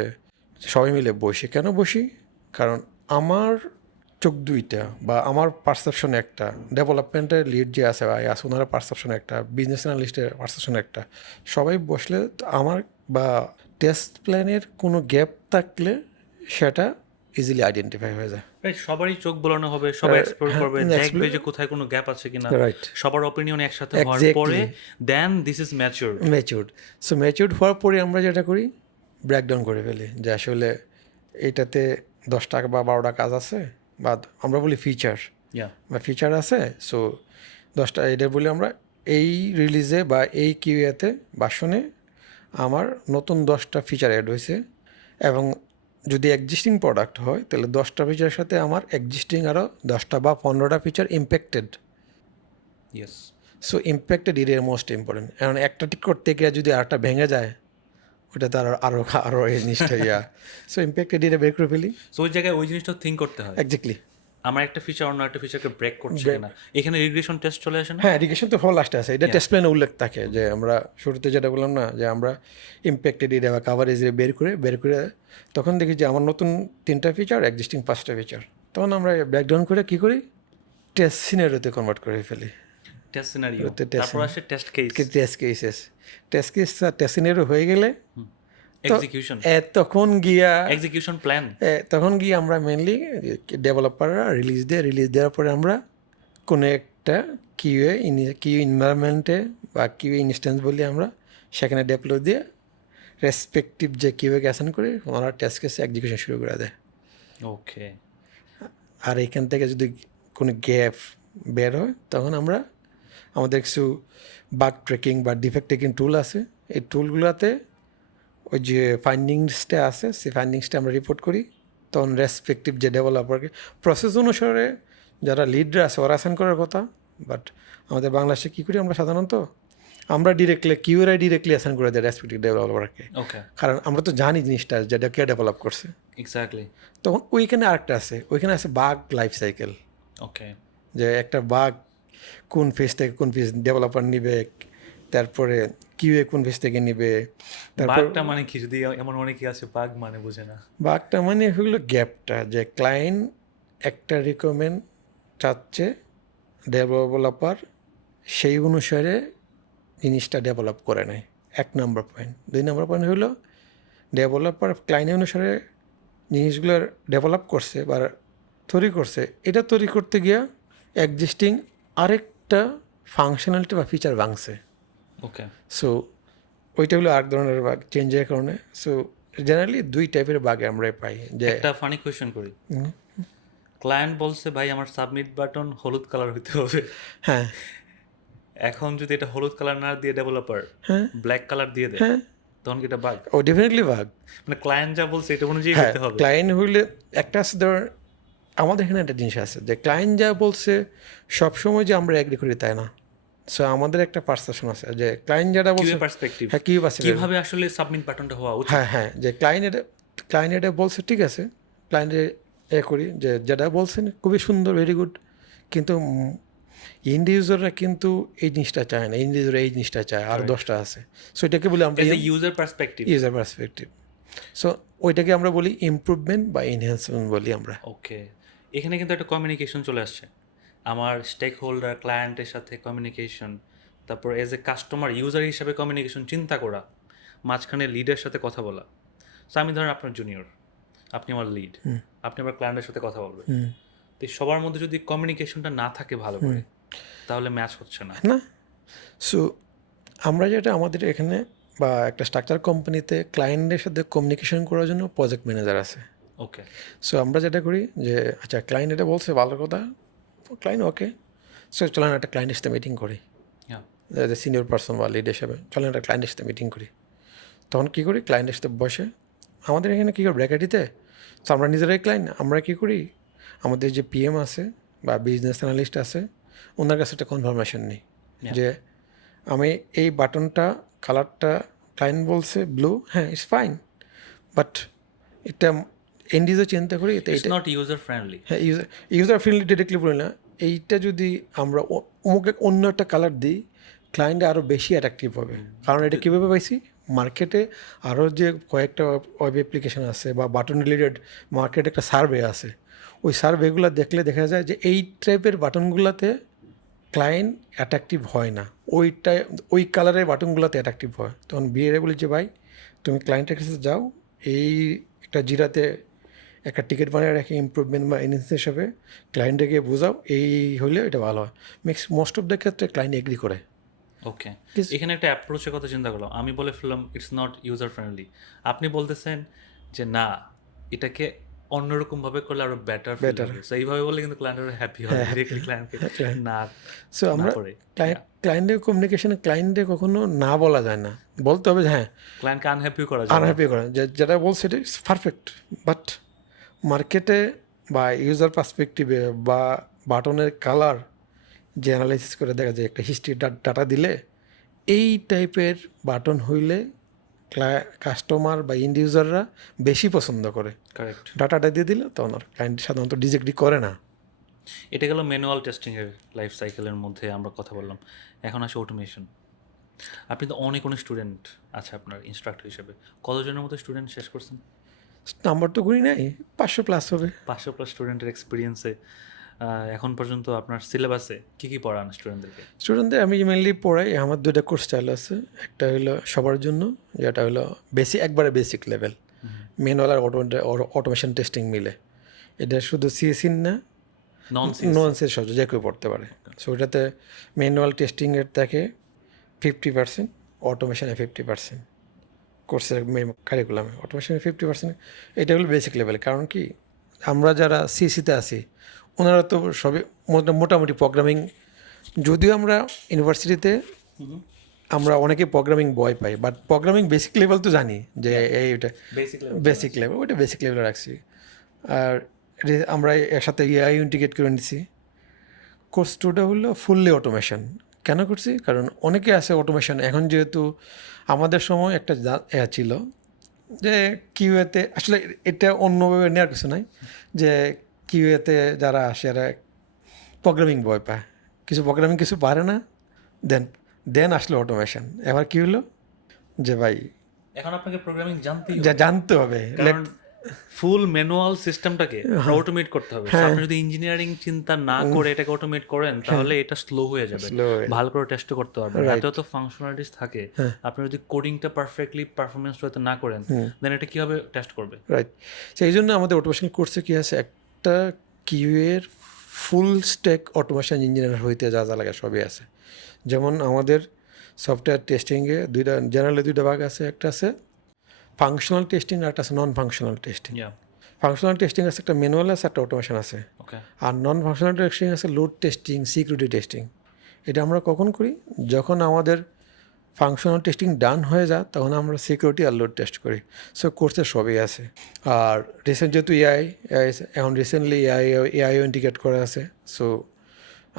সবাই মিলে বসি। কেন বসি? কারণ আমার চোখ দুইটা, বা আমার পারসেপশন একটা, ডেভেলপমেন্টের লিড যে আছে বা আছে ওনার পারসেপশন একটা, বিজনেস অ্যানালিস্টের পারসেপশন একটা, সবাই বসলে তো আমার বা টেস্ট প্ল্যানের কোনো গ্যাপ থাকলে সেটা ইজিলি আইডেন্টিফাই হয়ে যায়। রাইট, সবারই চোখ বোলানো হবে, সবাই এক্সপ্লোর হ্যাঁ, করবে, দেখবে explore- যে কোথায় কোনো গ্যাপ আছে কিনা, রাইট, সবার অপিনিয়ন একসাথে হওয়ার Exactly. পরে then this is mature. Matured. So matured হওয়ার পরে আমরা যেটা করি, ব্রেকডাউন করে ফেলি যে আসলে এটাতে 10টা বা 12টা কাজ আছে, বা আমরা বলি ফিচার ইয়া, বা ফিচার আছে। সো 10টা এটা বলি আমরা এই রিলিজে বা এই কিউএতে ভার্সনে আমার নতুন 10টা ফিচার অ্যাড হয়েছে, এবং যদি এক্সিস্টিং প্রোডাক্ট হয় তাহলে 10টা ফিচারের সাথে আমার এক্সিস্টিং আরও 10টা বা 15টা feature impacted. Yes, so impacted area most important, কারণ একটা ঠিক করতে গিয়ে যদি আরেকটা ভেঙে যায় ওটা তো আরও এই জিনিসটা সো ইম্প্যাক্টেড এরিয়া বের করে ফেলি। সো ওই জায়গায় ওই জিনিসটা থিঙ্ক করতে হয়, এক্স্যাক্টলি। আমার একটা ফিচার অন্য একটা ফিচারকে ব্রেক করছে কিনা। এখানে রিগ্রেশন টেস্ট চলে আসে না? হ্যাঁ, এডুকেশন তো ফল লাস্টে আছে, এটা টেস্ট প্ল্যানে উল্লেখ থাকে যে আমরা শুরুতে যেটা বললাম না, যে আমরা ইম্প্যাক্টেড এরিয়া বা কাভারেজ এরিয়া বের করে তখন দেখি যে আমার নতুন 3টা ফিচার, এক্সিস্টিং 5টা ফিচার, তখন আমরা ব্রেকডাউন করে কী করি, টেস্ট সিনারিওতে কনভার্ট করে ফেলি। টেস্ট সিনারিও, ওতে test তারপর আসে টেস্ট কেস, টেস্ট সিনারিও হয়ে গেলে এক্সিকিউশন, তখন গিয়া এক্সিকিউশন প্ল্যান। তখন গিয়ে আমরা মেনলি ডেভেলপাররা রিলিজ দেওয়ার পরে আমরা কোনো একটা কিউ এনভায়রনমেন্টে বা কিউ ইনস্ট্যান্স বলি আমরা, সেখানে ডেপ্লয় দিয়ে রেসপেক্টিভ যে কিউকে অ্যাসাইন করে ওনারা টেস্ট কেসে এক্সিকিউশন শুরু করে দেয়। ওকে, আর এখান থেকে যদি কোনো গ্যাপ বের হয় তখন আমরা আমাদের কিছু বাগ ট্রেকিং বা ডিফেক্ট ট্রেকিং টুল আছে, এই টুলগুলোতে ওই যে ফাইন্ডিংসটা আছে সেই ফাইন্ডিংসটা আমরা রিপোর্ট করি, তখন রেসপেক্টিভ যে ডেভেলপারকে প্রসেস অনুসারে যারা লিডরা আছে ওরা অ্যাসাইন করার কথা, বাট আমাদের বাংলাদেশে কী করি আমরা সাধারণত আমরা ডিরেক্টলি অ্যাসাইন করে দেয় রেসপেক্টিভ ডেভেলপারকে, ওকে, কারণ আমরা তো জানি জিনিসটা যেটা কে ডেভেলপ করছে। এক্স্যাক্টলি, তখন ওইখানে আরেকটা আছে, ওইখানে আছে বাগ লাইফ সাইকেল, ওকে, যে একটা বাগ কোন ফেজ থেকে কোন ফেজ ডেভেলপার নিবে, তারপরে কিউএ কোন ফেজ থেকে নিবে, তারপর বাগটা মানে কি? যদি এমন অনেকে আছে বাগ মানে বোঝে না। বাগটা মানে হলো গ্যাপটা, যে ক্লায়েন্ট একটা রিকমেন্ড চাচ্ছে, ডেভেলপার সেই অনুসারে জিনিসটা ডেভেলপ করে নেয়, 1 নম্বর পয়েন্ট। 2 নম্বর পয়েন্ট হলো ডেভেলপার ক্লায়েন্ট অনুসারে জিনিসগুলো ডেভেলপ করছে বা তৈরি করছে, এটা তৈরি করতে গিয়া এক্সিস্টিং আরেকটা ফাংশনালিটি বা ফিচার ভাঙছে। ওকে, সো ওইটা হলো আরেক ধরনের বাগ চেঞ্জের কারণে। সো জেনারেলি 2 টাইপের বাগে আমরা পাই। যে একটা ফানি কোয়েশ্চেন করি, ক্লায়েন্ট বলছে ভাই আমার সাবমিট বাটন হলুদ কালার হইতে হবে, হ্যাঁ এখন যদি এটা হলুদ কালার না দিয়ে ডেভেলপার ব্ল্যাক কালার দিয়ে দেয়, তখন কি এটা বাগ? ও ডেফিনেটলি বাগ। মানে ক্লায়েন্ট যা বলছে এটা অনুযায়ী হ্যাঁ, করতে হবে। ক্লায়েন্ট হইলে একটা আছে, ধর আমাদের এখানে একটা জিনিস আছে যে ক্লায়েন্ট যা বলছে সবসময় যে আমরা এগ্রি করি তাই না। সো আমাদের একটা পারসেপশন আছে যে ক্লায়েন্ট যেটা বলছে, কিউএ পার্সপেক্টিভ, হ্যাঁ কিউ পারসেপশন, কিভাবে আসলে সাবমিট বাটনটা হওয়া উচিত। হ্যাঁ যে ক্লায়েন্ট এটা বলছে ঠিক আছে, ক্লায়েন্টে করি যে যেটা বলছেন খুবই সুন্দর, ভেরি গুড, কিন্তু ইন্ড ইউজাররা কিন্তু এই জিনিসটা চায় না, ইন্ড ইউজার এই জিনিসটা চায়, আর 10টা আছে। সো এটাকে বলি আমরা as a user perspective. User perspective. So ওইটাকে আমরা বলি ইমপ্রুভমেন্ট বা এনহ্যান্সমেন্ট বলি আমরা। ওকে, এখানে কিন্তু একটা কমিউনিকেশন চলে আসছে, আমার স্টেক হোল্ডার ক্লায়েন্টের সাথে কমিউনিকেশন, তারপর এজ এ কাস্টমার ইউজার হিসাবে কমিউনিকেশন চিন্তা করা, মাঝখানে লিডের সাথে কথা বলা। সো আমি ধরেন আপনার জুনিয়র, আপনি আমার লিড, আপনি আমার ক্লায়েন্টের সাথে কথা বলবেন, তো এই সবার মধ্যে যদি কমিউনিকেশনটা না থাকে ভালো করে, তাহলে ম্যাচ হচ্ছে না। না, সো আমরা যেটা আমাদের এখানে বা একটা স্ট্রাকচার কোম্পানিতে ক্লায়েন্টের সাথে কমিউনিকেশন করার জন্য প্রজেক্ট ম্যানেজার আছে। ওকে, সো আমরা যেটা করি যে আচ্ছা ক্লায়েন্ট এটা বলছে ভালো কথা, ক্লায়েন্ট ওকে, সো চলেন একটা ক্লায়েন্টের সাথে মিটিং করি, সিনিয়র পার্সন বা লিড হিসাবে চলেন একটা ক্লায়েন্টের সাথে মিটিং করি। তখন কী করি, ক্লায়েন্টের সাথে বসে আমাদের এখানে কী করি ব্র্যাকেটিতে, তো আমরা নিজেরাই ক্লায়েন্ট, আমরা কী করি আমাদের যে পিএম আছে বা বিজনেস অ্যানালিস্ট আছে ওনার কাছে একটা কনফার্মেশন নিই যে আমি এই বাটনটা কালারটা ক্লায়েন্ট বলছে ব্লু, হ্যাঁ ইটস ফাইন, বাট এটা এন্ড ইউজার চিন্তা করি এটা ইটস নট ইউজার ফ্রেন্ডলি। হ্যাঁ ইউজার ফ্রেন্ডলি ডিরেক্টলি বলি না, এইটা যদি আমরা অমুক অন্য একটা কালার দিই ক্লায়েন্টে আরও বেশি অ্যাট্রাকটিভ হবে, কারণ এটা কীভাবে পাইছি মার্কেটে আরও যে কয়েকটা ওয়েব অ্যাপ্লিকেশন আছে বা বাটন রিলেটেড মার্কেটে একটা সার্ভে আছে, ওই সার্ভেগুলো দেখলে দেখা যায় যে এই টাইপের বাটনগুলোতে ক্লায়েন্ট অ্যাট্রাকটিভ হয় না, ওই কালারের বাটনগুলোতে অ্যাট্রাকটিভ হয়। তখন বিএরে বলি যে ভাই তুমি ক্লায়েন্টের কাছে যাও, এই একটা জিরাতে একটা টিকিট বানিয়ে রাখি ইমপ্রুভমেন্ট বা এনহেন্স হিসাবে, ক্লায়েন্টে গিয়ে বোঝাও এই হলে এটা ভালো হয়। মোস্ট অফ দ্য ক্ষেত্রে ক্লায়েন্ট এগ্রি করে। ওকে, এখানে একটা অ্যাপ্রোচের কথা চিন্তা করলাম, আমি বলে ফেললাম ইটস নট ইউজার ফ্রেন্ডলি, আপনি বলতেছেন যে না এটাকে অন্যরকমভাবে করলে আরো বেটার ফিল হবে, সো এইভাবে বললে কিন্তু ক্লায়েন্ট আরো হ্যাপি হয়, ডিরেক্টলি ক্লায়েন্টকে না সো না আমরা করে ক্লায়েন্টের কমিউনিকেশনে ক্লায়েন্টে কখনো না বলা যায় না, বলতে হবে যে হ্যাঁ ক্লায়েন্টকে আনহ্যাপি করা যায় না। আনহ্যাপি করে, যেটা বলছে এটা ইটস পারফেক্ট, বাট মার্কেটে বা ইউজার পার্সপেক্টিভে বা বাটনের কালার যে অ্যানালাইসিস করে দেখা যায় একটা হিস্ট্রি ডাটা দিলে এই টাইপের বাটন হইলে কাস্টমার বা ইন্ড ইউজাররা বেশি পছন্দ করে। কারেক্ট, ডাটাটা দিয়ে দিলে তখন আর ক্লায়েন্ট সাধারণত ডিজেক্টই করে না। এটা গেল ম্যানুয়াল টেস্টিংয়ের লাইফ সাইকেলের মধ্যে আমরা কথা বললাম। এখন আসে অটোমেশন। আপনি তো অনেক স্টুডেন্ট আছে আপনার ইনস্ট্রাক্টর হিসেবে, কতজনের মতো স্টুডেন্ট শেষ করছেন? নাম্বার তো করি নাই, 500+ হবে। 500+ স্টুডেন্টের এক্সপিরিয়েন্সে এখন পর্যন্ত আপনার সিলেবাসে কী কী পড়ান স্টুডেন্টদেরকে? স্টুডেন্টদের আমি মেনলি পড়াই, আমার 2টা কোর্স স্টাইল আছে। একটা হলো সবার জন্য, যেটা হলো একবারে বেসিক লেভেল, ম্যানুয়াল আর অটোমেশন টেস্টিং মিলে। এটা শুধু সিএসি না, নন নন সিএস সহজ যে কেউ পড়তে পারে। সো ওটাতে ম্যানুয়াল টেস্টিংয়ের থাকে 50%, অটোমেশনে 50%। কোর্সের কারিকুলামে অটোমেশনে 50%। এটা হলো বেসিক লেভেল। কারণ কি আমরা যারা সিএসিতে আছি ওনারা তো সবই মোটামুটি প্রোগ্রামিং, যদিও আমরা ইউনিভার্সিটিতে আমরা অনেকে প্রোগ্রামিং বই পাই, বাট প্রোগ্রামিং বেসিক লেভেল তো জানি যে ওটা বেসিক লেভেল, ওইটা বেসিক লেভেলে রাখছি। আর আমরা এর সাথে এআই ইন্টিগ্রেট করে নিচ্ছি। কোর্স টুটা হলো ফুললি অটোমেশন। কেন করছি? কারণ অনেকে আছে অটোমেশন, এখন যেহেতু আমাদের সময় একটা ছিল যে কিউএতে, আসলে এটা অন্যভাবে নেওয়ার কিছু নাই, যে কিউএতে যারা আসে এরা প্রোগ্রামিং বই পায়, কিছু পারে না, দেন আসলে অটোমেশন। এবার কী হলো যে ভাই এখন আপনাকে প্রোগ্রামিং জানতেই যা হবে, জানতে হবে, কারণ ফুল ম্যানুয়াল সিস্টেমটাকে অটোমেট করতে হবে। So, আপনি যদি ইঞ্জিনিয়ারিং চিন্তা না করে এটাকে অটোমেট করেন তাহলে এটা স্লো হয়ে যাবে, ভালো করে টেস্ট করতে পারবেন। এত এত ফাংশনালিটিস থাকে, আপনি যদি কোডিংটা পারফেক্টলি পারফরমেন্স হতে না করেন দেন এটা কিভাবে টেস্ট করবে? রাইট। সেই জন্য আমাদের অটোমেশন কোর্সে কী আছে, একটা কিউএর ফুল স্ট্যাক অটোমেশন ইঞ্জিনিয়ার হইতে যা যা লাগে সবই আছে। যেমন আমাদের সফটওয়্যার টেস্টিংয়ে জেনারেলি দুইটা ভাগ আছে, একটা আছে ফাংশনাল টেস্টিং আর একটা আছে non functional testing. Functional testing আছে একটা, ম্যানুয়াল আছে, একটা অটোমেশন আছে। আর নন ফাংশনাল টেস্টিং আছে লোড টেস্টিং, সিকিউরিটি টেস্টিং। এটা আমরা কখন করি? যখন আমাদের ফাংশনাল টেস্টিং ডান হয়ে যায় তখন আমরা সিকিউরিটি আর লোড টেস্ট করি। সো কোর্সে সবই আছে। আর রিসেন্ট যেহেতু এখন রিসেন্টলি এআইও ইন্টিগ্রেট করা আছে। সো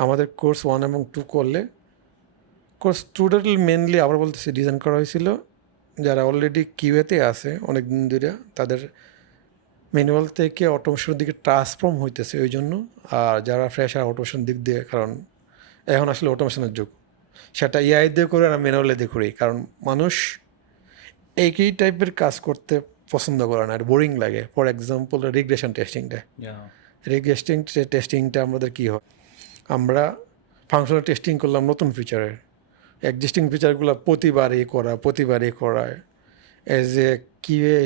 আমাদের কোর্স 1 এবং 2 করলে, কোর্স 2 মেনলি আবার বলতেছি ডিজাইন করা হয়েছিল যারা অলরেডি কিউএতে আছে অনেক দিন ধরে, তাদের ম্যানুয়াল থেকে অটোমেশনের দিকে ট্রান্সফর্ম হইতেছে ওই জন্য। আর যারা ফ্রেশ আর অটোমেশন দিক দিয়ে, কারণ এখন আসলে অটোমেশনের যুগ, সেটা এআই দিয়ে করে আর ম্যানুয়ালে দিয়ে করি। কারণ মানুষ একই টাইপের কাজ করতে পছন্দ করে না, আর বোরিং লাগে। ফর এক্সাম্পল রিগ্রেশন টেস্টিংটা আমাদের কী হয়, আমরা ফাংশনাল টেস্টিং করলাম নতুন ফিচারের, এক্সিস্টিং ফিচারগুলো প্রতিবারই করা as a QA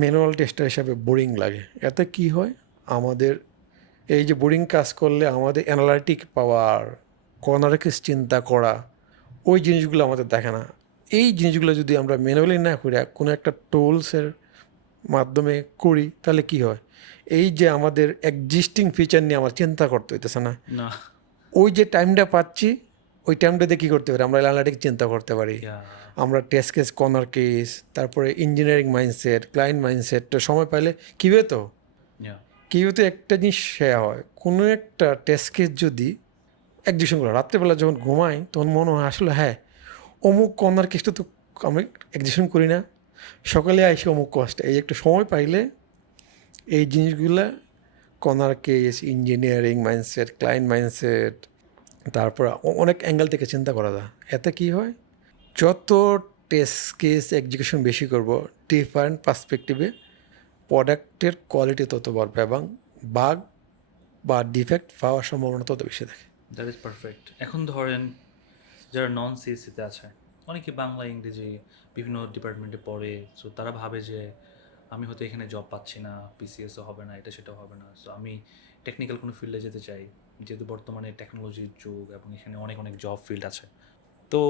manual tester হিসাবে বোরিং লাগে। এতে কি হয়, আমাদের এই যে বোরিং কাজ করলে আমাদের অ্যানালাইটিক পাওয়ার, কর্নারেকিস চিন্তা করা, ওই জিনিসগুলো আমাদের দেখে না। এই জিনিসগুলো যদি আমরা ম্যানুয়ালি না করে কোনো একটা টুলসের মাধ্যমে করি তাহলে কি হয়, এই যে আমাদের এক্সিস্টিং ফিচার নিয়ে আমার চিন্তা করতে হইতেছে না, ওই যে টাইমটা পাচ্ছি ওই টাইমটাতে কী করতে পারি, আমরা অ্যানালিটিক চিন্তা করতে পারি। আমরা টেস্ট কেস, কর্নার কেস, তারপরে ইঞ্জিনিয়ারিং মাইন্ডসেট, ক্লায়েন্ট মাইন্ডসেটটা সময় পাইলে কিউতে একটা জিনিস শেয়ার হয়, কোনো একটা টেস্ট কেস যদি এক্সিকিউশন করা রাত্রেবেলা যখন ঘুমাই তখন মনে হয় আসলে হ্যাঁ অমুক কর্নার কেসটা তো আমি এক্সিকিউশন করি না, সকালে আইসি অমুক কষ্ট, এই একটা সময় পাইলে এই জিনিসগুলা corner case, engineering mindset, client mindset, তারপর অনেক অ্যাঙ্গেল থেকে চিন্তা করা যায়। এতে কী হয়, যত টেস্ট কেস এক্সিকিউশন বেশি করব, ডিফারেন্ট পার্সপেক্টিভে প্রোডাক্টের কোয়ালিটি তত বাড়বে এবং বাগ বা ডিফেক্ট পাওয়ার সম্ভাবনা তত বেশি থাকে। That is perfect. এখন ধরেন যারা নন সিএসসিতে আছে, অনেকে বাংলা ইংরেজি বিভিন্ন ডিপার্টমেন্টে পড়ে, সো তারা ভাবে যে আমি হয়তো এখানে জব পাচ্ছি না, পিসিএসও হবে না, এটা সেটাও হবে না, সো আমি টেকনিক্যাল কোনো ফিল্ডে যেতে চাই, যেহেতু বর্তমানে টেকনোলজির যুগ এবং এখানে অনেক অনেক জব ফিল্ড আছে। তো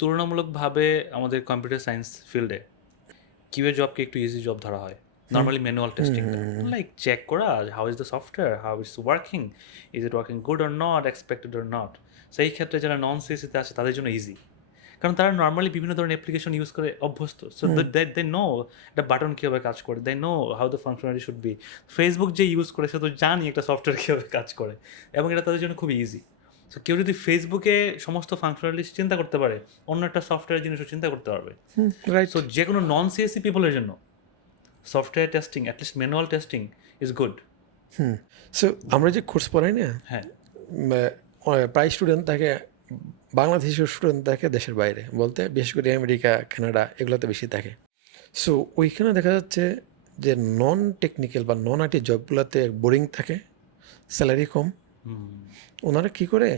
তুলনামূলকভাবে আমাদের কম্পিউটার সায়েন্স ফিল্ডে কিউএ জবকে একটু ইজি জব ধরা হয়। নর্মালি ম্যানুয়াল টেস্টিংটা লাইক চেক করা, how is the software, how is working, is it working good or not, expected or not. সেই ক্ষেত্রে যারা নন সিএসিতে আছে তাদের জন্য ইজি, কারণ তারা নর্মালি বিভিন্ন ধরনের অ্যাপ্লিকেশন ইউজ করে অভ্যস্ত। সো দে নো একটা বাটন কীভাবে কাজ করে, they know how the functionality should be. Facebook যে ইউজ করে সে তো জানি একটা সফটওয়্যার কীভাবে কাজ করে, এবং এটা তাদের জন্য খুব ইজি। সো কেউ যদি ফেসবুকে সমস্ত ফাংশনালিটি চিন্তা করতে পারে, অন্য একটা সফটওয়্যার জিনিসও চিন্তা করতে পারবে। রাইট। সো যে কোনো নন সিএসসি পিপলের জন্য software testing, at least manual testing is good. So আমরা যে কোর্স পড়াই না, হ্যাঁ, প্রায় স্টুডেন্ট থাকে, বাংলাদেশের স্টুডেন্ট থাকে দেশের বাইরে, বলতে বিশেষ করে আমেরিকা, কানাডা এগুলোতে বেশি থাকে। সো ওইখানে দেখা যাচ্ছে যে নন টেকনিক্যাল বা নন আইটি জবগুলোতে বোরিং থাকে, স্যালারি কম। ওনারা কী করে,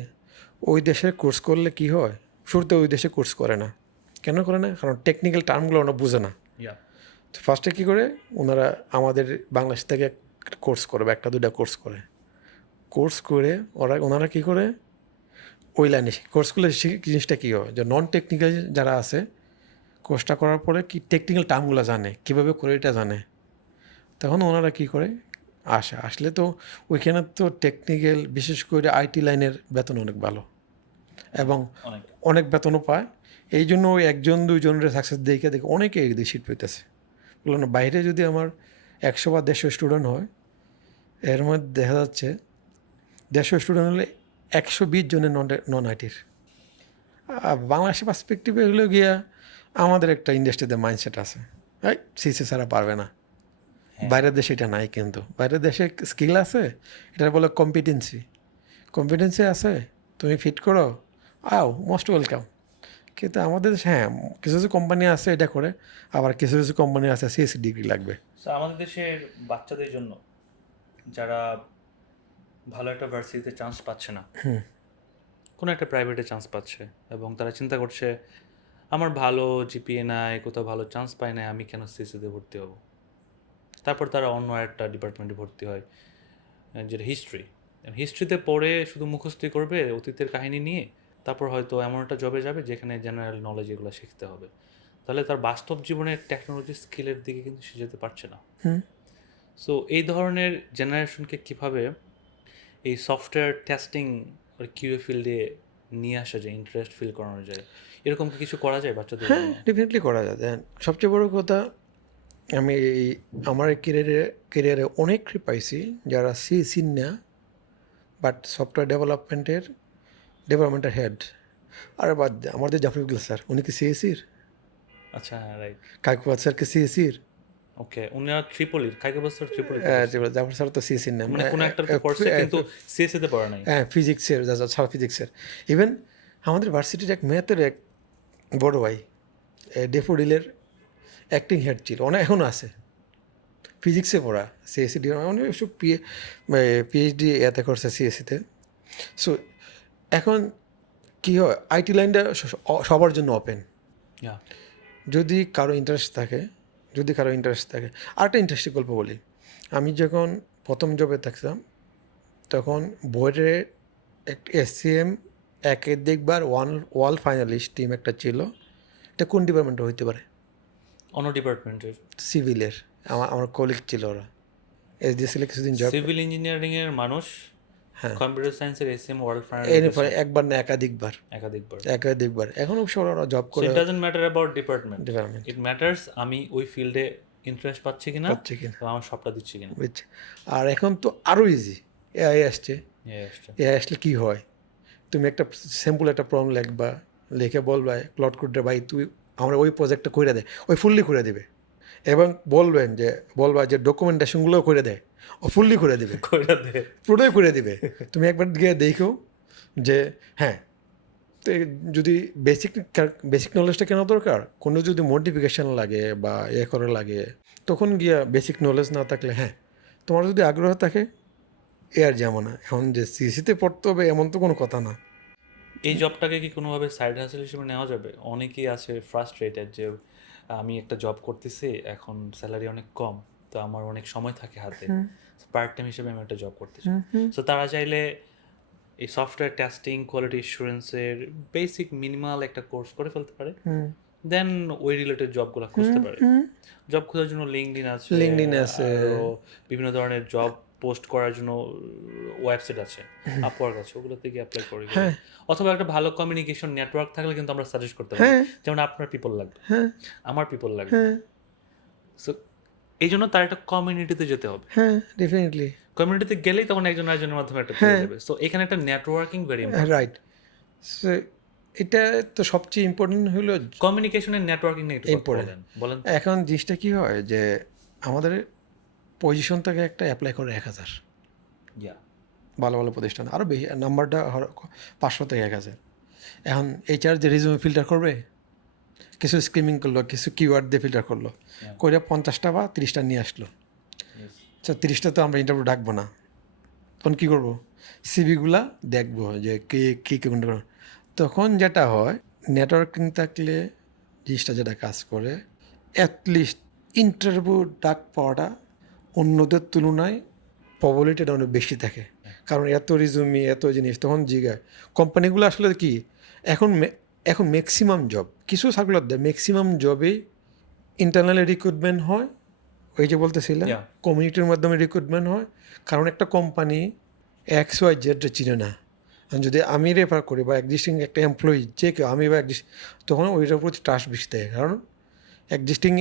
ওই দেশের কোর্স করলে কি হয়, শুরুতে ওই দেশে কোর্স করে না। কেন করে না? কারণ টেকনিক্যাল টার্মগুলো ওরা বুঝে না। তো ফার্স্টে কী করে, ওনারা আমাদের বাংলাদেশ থেকে কোর্স করবে, একটা দুইটা কোর্স করে ওনারা কী করে ওই লাইনে কোর্স করলে জিনিসটা কী হয়, যে নন টেকনিক্যাল যারা আছে কোর্সটা করার পরে কি টেকনিক্যাল টার্মগুলো জানে, কীভাবে করে এটা জানে, তখন ওনারা কী করে আসলে তো ওইখানে তো টেকনিক্যাল বিশেষ করে আইটি লাইনের বেতন অনেক ভালো এবং অনেক বেতনও পায়। এই জন্য ওই একজন দুইজনের সাকসেস দেখে অনেকে এই সিট পেতেছে। বললো না, বাইরে যদি আমার 100 বা 150 স্টুডেন্ট হয়, এর মধ্যে দেখা যাচ্ছে 150 স্টুডেন্ট হলে 120 জনের নন আইটির। বাংলাদেশের পার্সপেক্টিভে এগুলো গিয়া আমাদের একটা ইন্ডাস্ট্রিতে মাইন্ডসেট আছে, সিসি ছাড়া পারবে না। বাইরের দেশে এটা নাই, কিন্তু বাইরের দেশে স্কিল আছে, এটা বলে কম্পিটেন্সি আছে, তুমি ফিট করো, মোস্ট ওয়েলকাম। কিন্তু আমাদের দেশে হ্যাঁ কিছু কিছু কোম্পানি আছে এটা করে, আবার কিছু কিছু কোম্পানি আছে সিএসসি ডিগ্রি লাগবে। আমাদের দেশের বাচ্চাদের জন্য যারা ভালো একটা ভার্সিটিতে চান্স পাচ্ছে না, কোনো একটা প্রাইভেটে চান্স পাচ্ছে, এবং তারা চিন্তা করছে আমার ভালো জিপিএ নাই, কোথাও ভালো চান্স পায় না, আমি কেন সিএসসিতে ভর্তি হব। তারপর তারা অন্য একটা ডিপার্টমেন্টে ভর্তি হয়, যেটা হিস্ট্রিতে পড়ে শুধু মুখস্থই করবে অতীতের কাহিনী নিয়ে, তারপর হয়তো এমন একটা জবে যাবে যেখানে জেনারেল নলেজ এগুলো শিখতে হবে। তাহলে তার বাস্তব জীবনের টেকনোলজি স্কিলের দিকে কিন্তু সে যেতে পারছে না। সো এই ধরনের জেনারেশনকে কীভাবে এই সফটওয়্যার টেস্টিং আর কিউএ ফিল্ডে নিয়ে আসা যায়, ইন্টারেস্ট ফিল করানো যায়, এরকম কি কিছু করা যায় বাচ্চাদের? হ্যাঁ, ডেফিনেটলি করা যায়। সবচেয়ে বড় কথা, আমি আমার কেরিয়ারে অনেকই পাইছি যারা সিএসসি না, বাট সফটওয়্যার ডেভেলপমেন্টের হেড। আর বাদ দে, আমাদের জাফরুল্লাহ স্যার, উনি কি সিএসসির? আচ্ছা, রাইট। কাকুয়াত স্যার কি সিএসসির? ওকে, উনিরা ত্রিপলির, কাইকাবাস স্যার ত্রিপলি, জাফর স্যার তো সিএসসির না, মানে কোন একটা তো পড়ছে কিন্তু সিএসসিতে পড়া নাই। হ্যাঁ, ফিজিক্সের ছাড়া ফিজিক্সের। ইভেন আমাদের ভার্সিটির এক ম্যাথের এক বড় ভাই ডেফোডিলের অ্যাক্টিং হেড ছিল, অনেক এখনও আছে, ফিজিক্সে পড়া, সিএসসি অনেক সব পিএইচডি এতে করছে সিএসসিতে। সো এখন কী হয়, আইটি লাইনটা সবার জন্য ওপেন, যদি কারো ইন্টারেস্ট থাকে। আরেকটা ইন্টারেস্টিং গল্প বলি, আমি যখন প্রথম জবে থাকতাম তখন বোর্ডে একটা এসসিএম একাধিকবার ওয়াল ফাইনালিস্ট টিম একটা ছিল। এটা কোন ডিপার্টমেন্টে হইতে পারে? অন্য ডিপার্টমেন্টের, সিভিলের। আমার কলিগ ছিল, ওরা এসডিএসএল কিছুদিন জব, সিভিল ইঞ্জিনিয়ারিং এর মানুষ। হ্যাঁ, কম্পিউটার সায়েন্সের এসএম ওয়ার্ল্ড এরপরে একবার না একাধিকবার এখনও ওরা জব করে। It doesn't matter about department, it matters আমি ওই ফিল্ডে ইন্টারেস্ট পাচ্ছি কিনা, আমার সবটা দিচ্ছি কিনা। আর এখন তো আরও ইজি, এআই আসছে। এআই আসলে কী হয়, তুমি একটা সিম্পল একটা প্রবলেম লিখে বলবা ক্লড কোডটা, ভাই তুই আমরা ওই প্রজেক্টটা করে দে, ওই ফুললি করে দেবে, এবং বলবা যে ডকুমেন্টেশনগুলোও করে দেয়, ও ফুললি করে দেবে, পুরোটাই করে দেবে। তুমি একবার গিয়ে দেখো যে হ্যাঁ তো যদি বেসিক নলেজটা কেন দরকার, কোনো যদি মডিফিকেশান লাগে বা করা লাগে, তখন গিয়া বেসিক নলেজ না থাকলে, হ্যাঁ তোমার যদি আগ্রহ থাকে আর যেমন না, এখন যে সিসিতে পড়তে হবে এমন তো কোনো কথা না। এই জবটাকে কি কোনোভাবে সাইড হাসেল হিসেবে নেওয়া যাবে? অনেকেই আছে ফ্রাস্ট্রেটেড যে আমি একটা জব করতেছি, এখন স্যালারি অনেক কম, তো আমার অনেক সময় থাকে হাতে, পার্ট টাইম হিসেবে আমি একটা জব করতে চাই। সো তারা চাইলে এই সফটওয়্যার টেস্টিং, কোয়ালিটি অ্যাসুরেন্সের বেসিক মিনিমাল একটা কোর্স করে ফেলতে পারে, দেন ওই রিলেটেড জবগুলো খুঁজতে পারে। জব খোঁজার জন্য লিঙ্কডইন আছে, আছে। আরও বিভিন্ন ধরনের জব পোস্ট করার জন্য ওয়েবসাইট আছে, আপওয়ার্ক আছে, ওগুলোতে গিয়ে অ্যাপ্লাই করে গেলে। হ্যাঁ অথবা একটা ভালো কমিউনিকেশন নেটওয়ার্ক থাকলে কিন্তু আমরা সাজেস্ট করতে পারি, হ্যাঁ যেমন আপনার পিপল লাগবে, হ্যাঁ আমার পিপল লাগবে। হ্যাঁ সো এই জন্য তার একটা কমিউনিটিতে যেতে হবে। হ্যাঁ ডেফিনেটলি। কমিউনিটিতে গেলেই তখন একজন আরেকজনের মাধ্যমে একটা পেয়ে যাবে। সো এখানে একটা networking very important. Right. So এটা তো সবচেয়ে ইম্পর্টেন্ট হলো কমিউনিকেশনের নেটওয়ার্কিং নিয়ে একটু কথা ইম্পর্টেন্ট। বলেন বলেন। এখন জিনিসটা কী হয় যে আমাদের পজিশন থেকে একটা অ্যাপ্লাই করে 1000, ইয়া ভালো ভালো প্রতিষ্ঠান আরও বেশি, নাম্বারটা 500 থেকে 1000। এখন এইচআর যে রিজিউমে ফিল্টার করবে, কিছু স্ক্রিমিং করলো, কিছু কিওয়ার্ড দিয়ে ফিল্টার করলো, করে 50টা বা 30টা নিয়ে আসলো। তো 30টা তো আমরা ইন্টারভিউ ডাকবো না, তখন কী করবো, সিভিগুলা দেখবো যে কে কী কোনটা। তখন যেটা হয়, নেটওয়ার্কিং থাকলে জিনিসটা যেটা কাজ করে, অ্যাটলিস্ট ইন্টারভিউ ডাক পাওয়াটা অন্যদের তুলনায় প্রবাবিলিটিটা অনেক বেশি থাকে। কারণ এত রিজুমি, এত জিনিস, তখন জিগায় কোম্পানিগুলো আসলে কি, এখন ম্যাক্সিমাম জব, কিছু সার্কুলার দেয়, ম্যাক্সিমাম জবেই ইন্টারনালি রিক্রুটমেন্ট হয়। ওই যে বলতেছিলাম, Yeah. কমিউনিটির মাধ্যমে রিক্রুটমেন্ট হয়। কারণ একটা কোম্পানি XYZ চিনে না, আর যদি আমি রেফার করি বা এক্সিস্টিং একটা এমপ্লয়ি যে কেউ, আমি বা তখন ওইটার প্রতি ট্রাস্ট বেশি থাকে। কারণ এক্সিস্টিং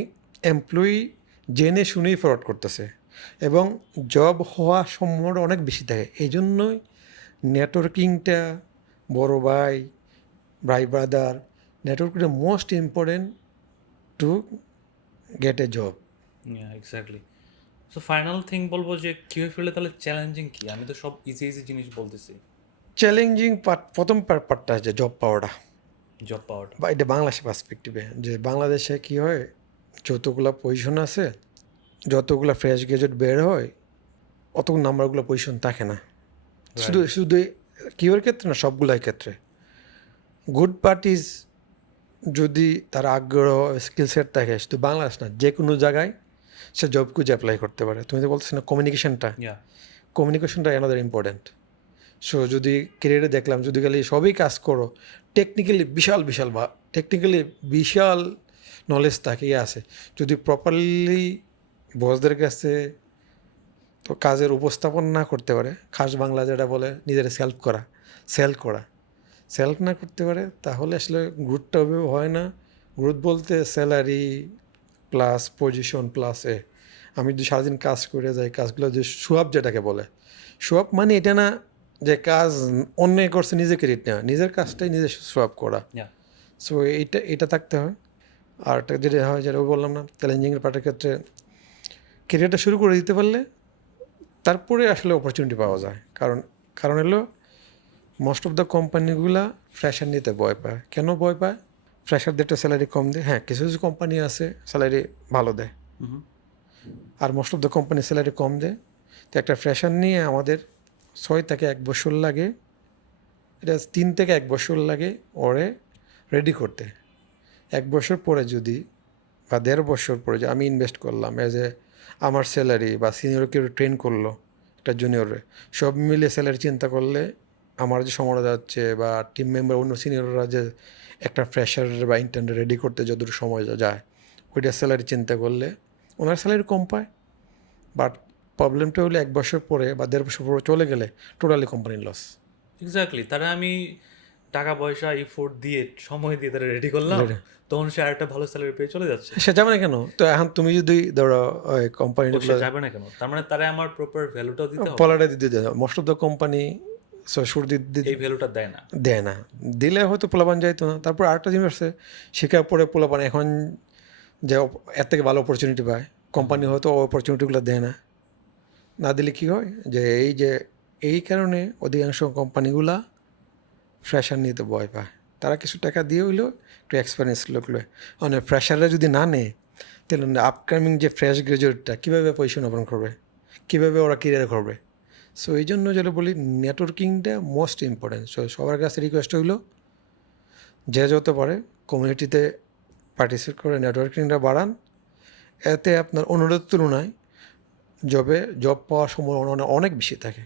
এমপ্লয়ি জেনে শুনেই ফরওয়ার্ড করতেছে এবং জব হওয়া সম্ভাবনা অনেক বেশি থাকে। এই জন্যই নেটওয়ার্কিংটা, বড় ভাই ব্রাদার, নেটওয়ার্কিংটা most important to get a job. Exactly. So final thing বলবো যে কিউএ ফিল্ডে তাহলে চ্যালেঞ্জিং কি? আমি তো সব ইজি ইজি জিনিস বলতেছি। চ্যালেঞ্জিং প্রথম পার্টটা আছে জব পাওয়াটা, জব পাওয়াটা। বা এটা বাংলাদেশের পার্সপেক্টিভে, যে বাংলাদেশে কী হয়, যতগুলো পজিশন আছে, যতগুলো ফ্রেশ গ্রাজুয়েট বের হয়, অত নাম্বারগুলো পজিশন থাকে না। শুধু শুধু কিওর ক্ষেত্রে না, সবগুলোর ক্ষেত্রে। গুড পার্টিস যদি তার আগ্রহ স্কিল সেট থাকে, শুধু বাংলাদেশ না, যে কোনো জায়গায় সে জব খুঁজে অ্যাপ্লাই করতে পারে। তুমি তো বলছো না কমিউনিকেশনটা, কমিউনিকেশনটা অ্যানাদার ইম্পর্টেন্ট। সো যদি ক্যারিয়ারে দেখলাম, যদি খালি সবই কাজ করো, টেকনিক্যালি বিশাল নলেজ থাকে আছে, যদি প্রপারলি বসদের কাছে তো কাজের উপস্থাপন না করতে পারে, খাস বাংলা যেটা বলে নিজের সেলফ না করতে পারে, তাহলে আসলে গ্রোথটা হয় না। গ্রোথ বলতে স্যালারি প্লাস পজিশন প্লাস আমি যদি সারাদিন কাজ করে যাই, কাজগুলো যে সোয়াব যেটাকে বলে, সোয়াব মানে এটা না যে কাজ অন্য করছে নিজে ক্রেডিট নেওয়া, নিজের কাজটাই নিজে সোয়াব করা। সো এটা থাকতে হয়। আর একটা যেটা হয়, যেটা বললাম না, চ্যালেঞ্জিংয়ের পার্টের ক্ষেত্রে কেরিয়ারটা শুরু করে দিতে পারলে তারপরে আসলে অপরচুনিটি পাওয়া যায়। কারণ হলো মোস্ট অফ দ্য কোম্পানিগুলা ফ্রেশার নিতে ভয় পায়। কেন ভয় পায়? ফ্রেশারদের একটা স্যালারি কম দেয়। হ্যাঁ, কিছু কিছু কোম্পানি আছে স্যালারি ভালো দেয়, আর most of the company salary কম দেয়। তো একটা ফ্রেশার নিয়ে আমাদের 6 থেকে 1 বছর লাগে, এটা 3 থেকে 1 বছর লাগে ওরে রেডি করতে। 1 বছর পরে যদি বা 1.5 বছর পরে যে আমি ইনভেস্ট করলাম, আমার স্যালারি বা সিনিয়র কেউ ট্রেন করলো একটা জুনিয়রে, সব মিলিয়ে স্যালারি চিন্তা করলে আমার যে সময়টা যাচ্ছে, বা টিম মেম্বার অন্য সিনিয়ররা যে একটা ফ্রেশার বা ইন্টার্ন রেডি করতে যতটুকু সময় যায়, ওইটার স্যালারি চিন্তা করলে ওনার স্যালারি কম পায়। বাট প্রবলেমটা হলো 1 বছর পরে বা 1.5 বছর পরে চলে গেলে টোটালি কোম্পানির লস। এক্স্যাক্টলি। তারা আমি টাকা পয়সা ইফোর্ট দিয়ে সময় দিয়ে তারা রেডি করলাম, তখন সে আরেকটা ভালো স্যালারি পেয়ে চলে যাচ্ছে। সে যাবে না কেন? তো এখন তুমি যদি ধরো ওই কোম্পানিগুলো সে যাবে না কেন? তার মানে তারা আমার প্রপার ভ্যালুটাও দিতে হবে। পলাটা দিতে দেয়, মোস্ট অফ দ্য কোম্পানি সুর এই ভ্যালুটা দেয় না। দেয় না। দিলে হয়তো পোলাপান যাইতো না। তারপর আরেকটা জিনিস আছে, শেখার পরে পোলাপান এখন যে এর থেকে ভালো অপরচুনিটি পায়, কোম্পানি হয়তো অপরচুনিটিগুলো দেয় না। না দিলে কী হয়, যে এই কারণে অধিকাংশ কোম্পানিগুলা ফ্রেশার নিতে ভয় পায়। তারা কিছু টাকা দিয়ে হইলেও একটু এক্সপিরিয়েন্স লোকগুলো মানে ফ্রেশাররা যদি না নেয় তাহলে আপকামিং যে ফ্রেশ গ্রাজুয়েটটা কীভাবে পজিশন ওপেন করবে, কীভাবে ওরা ক্যারিয়ার করবে। সো এই জন্য যেটা বলি নেটওয়ার্কিংটা মোস্ট ইম্পর্টেন্ট। সো সবার কাছে রিকোয়েস্ট হইলো যে যত পারে কমিউনিটিতে পার্টিসিপেট করে নেটওয়ার্কিংটা বাড়ান। এতে আপনার অনুরোধের তুলনায় জব পাওয়ার সম্ভাবনা অনেক বেশি থাকে।